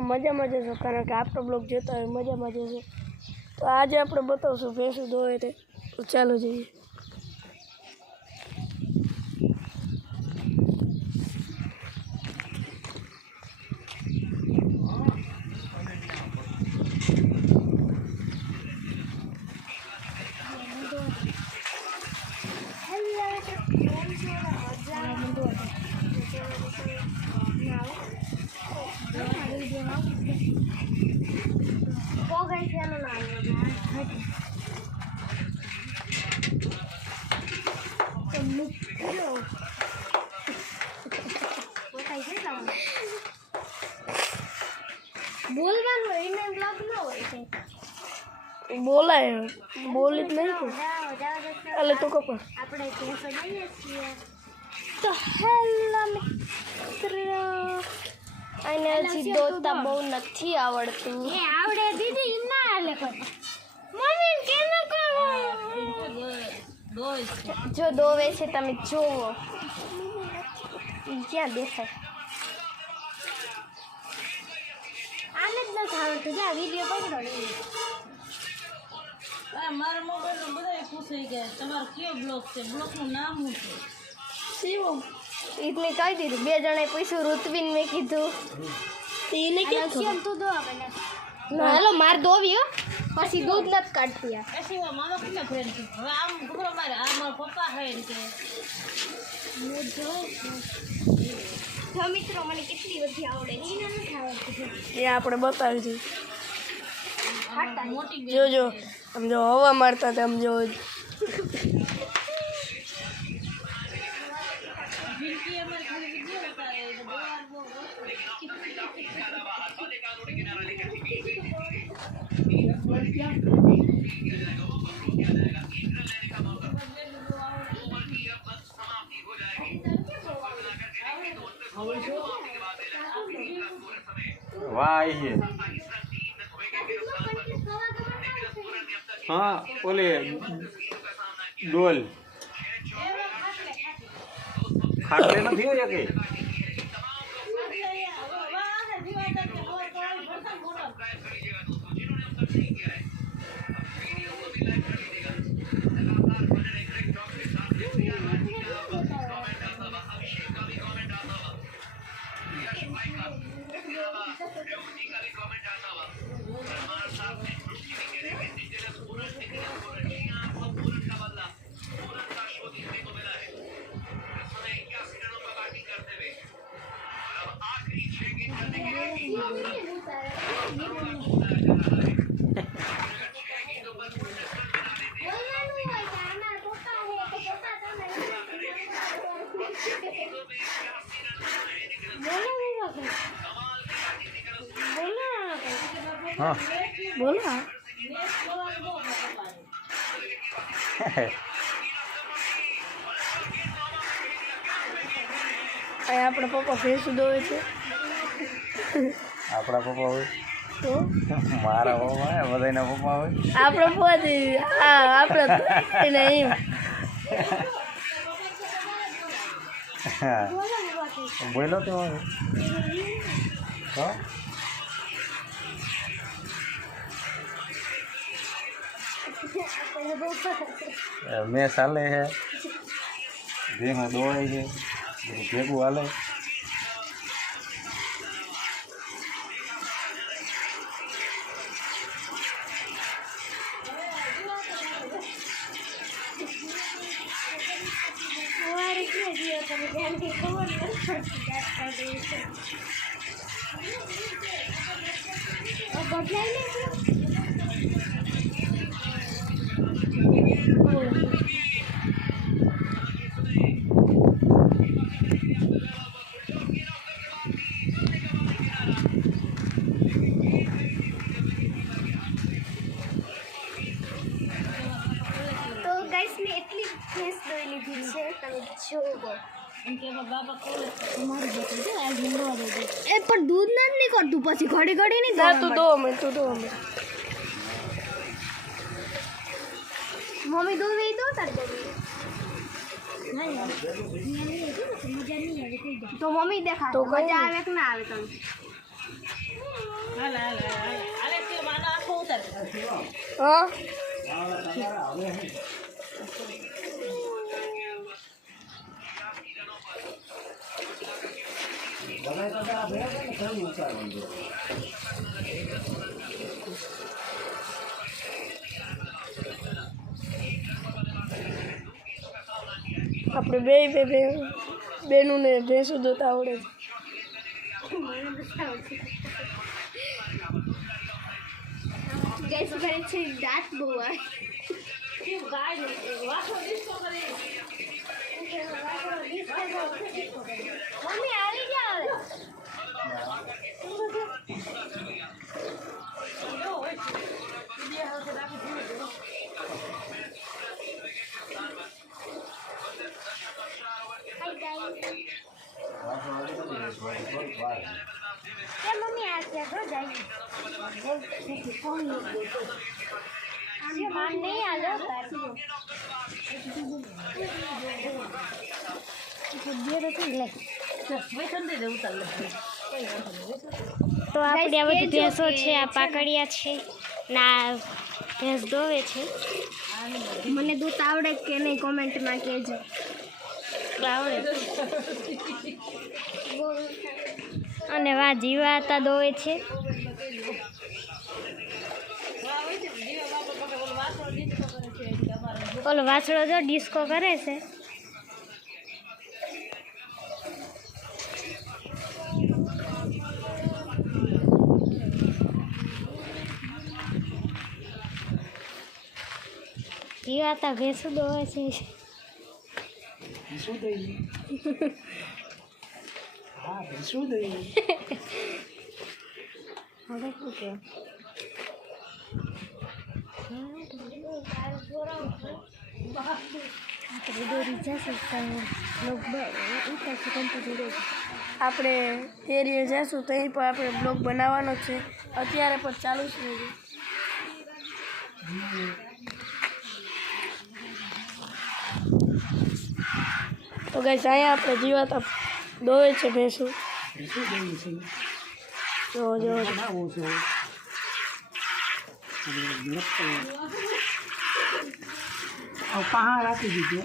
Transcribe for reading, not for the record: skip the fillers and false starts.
મજામાં જશો કારણ કે આપણો બ્લોગ જોતા હોય મજામાં જશો તો આજે આપણે બતાવશું ભેંસું દોવે તે તો ચાલો જઈએ બોલવાનું એને બ્લોગ ન હોય છે બોલાય બોલી જ નહીં એટલે તો કપા આપણે ભેંસો લઈએ છીએ તો હેલો મિત્રો આને હજી દોતા બહુ નથી આવડતું એ આવડે દીદી એમ ના હાલે કોઈ મમ્મી કેમ કરો જો દોવે છે તમે જોવો ક્યાં દેખાય આને જ નથી આવડતું જા વિડીયો પકડો મારા મોબાઈલ બધા પૂછાઈ ગયા તમારો કયો બ્લોગ છે બ્લોગનું નામ શું છે શિવમ એટલે કહી દીધું બે જણાએ પૂછ્યું ઋત્વિન મેં કીધું એને કેમ કેમ તું દો આપણે હાલો માર દોવ્યો પછી દૂધ નથી કાઢતી આ પછી મારો કેટલા ફ્રેન્ડ છે હવે આમ ખબર મારે આ મારા પપ્પા હે કે જો મિત્રો મને કેટલી બધી આવડે છે એને નથી આવડતું એ આપણે બતાવી દઈએ મોટી જોજો આમ જો હવા મારતા હતા આમ જો જિંદગી અમારી ખાલી વિડીયો ઉતારે તો બહુ વાર બહુ वाह ये हाँ बोले डोल खाटले નથી હોય કે हाँ બોલો આપણા પપ્પા ભેંસું દોવે છે આપણા પપ્પા હોય તો મારા પપ્પા બધાના પપ્પા હોય આપણા પપ્પાથી હા આપણે એમ બોલો તો હા મેં ચાલે છે ભેગું દોડે છે ભેગું હાલે એ પણ દૂધ નથી કરતું પછી ઘડી ઘડી નહીં ના તું દો અમે મમ્મી દૂધ એ દો તાર તો મમ્મી દેખા તો મજા આવે કે ના આવે તમને હા આપણે બેનું ને ભેંસું દોતા આવડે છે. ગેસ કરે છે દાંત બહુ આવે કેવું ગાય વાસો ડિસ્કો કરે મમ્મી આવી જાવ મમ્મી આ ક્યાં જાય માન નહીં આલો તો આપણે આ બધી ભેંસો છે, આ પાકડિયા છે ના ભેંસ દોવે છે. મને દૂધ આવડે કે નહીં કોમેન્ટમાં કહેજો. આવડે. અને વા જીવાતા દોવે છે. ઓલો વાછડો જો ડિસ્કો કરે છે. જીવાતા ભેંસું દોવે છે. હવે શું કે આપણે એરિયા જઈશું ત્યાં પણ આપણે બ્લોગ બનાવવાનો છે. અત્યારે પણ ચાલુ છે. તો ગાઈસ અહીંયા આપણે જીવાતા દોવે છે ભેંસું. જો પહાડ આપી દીધો.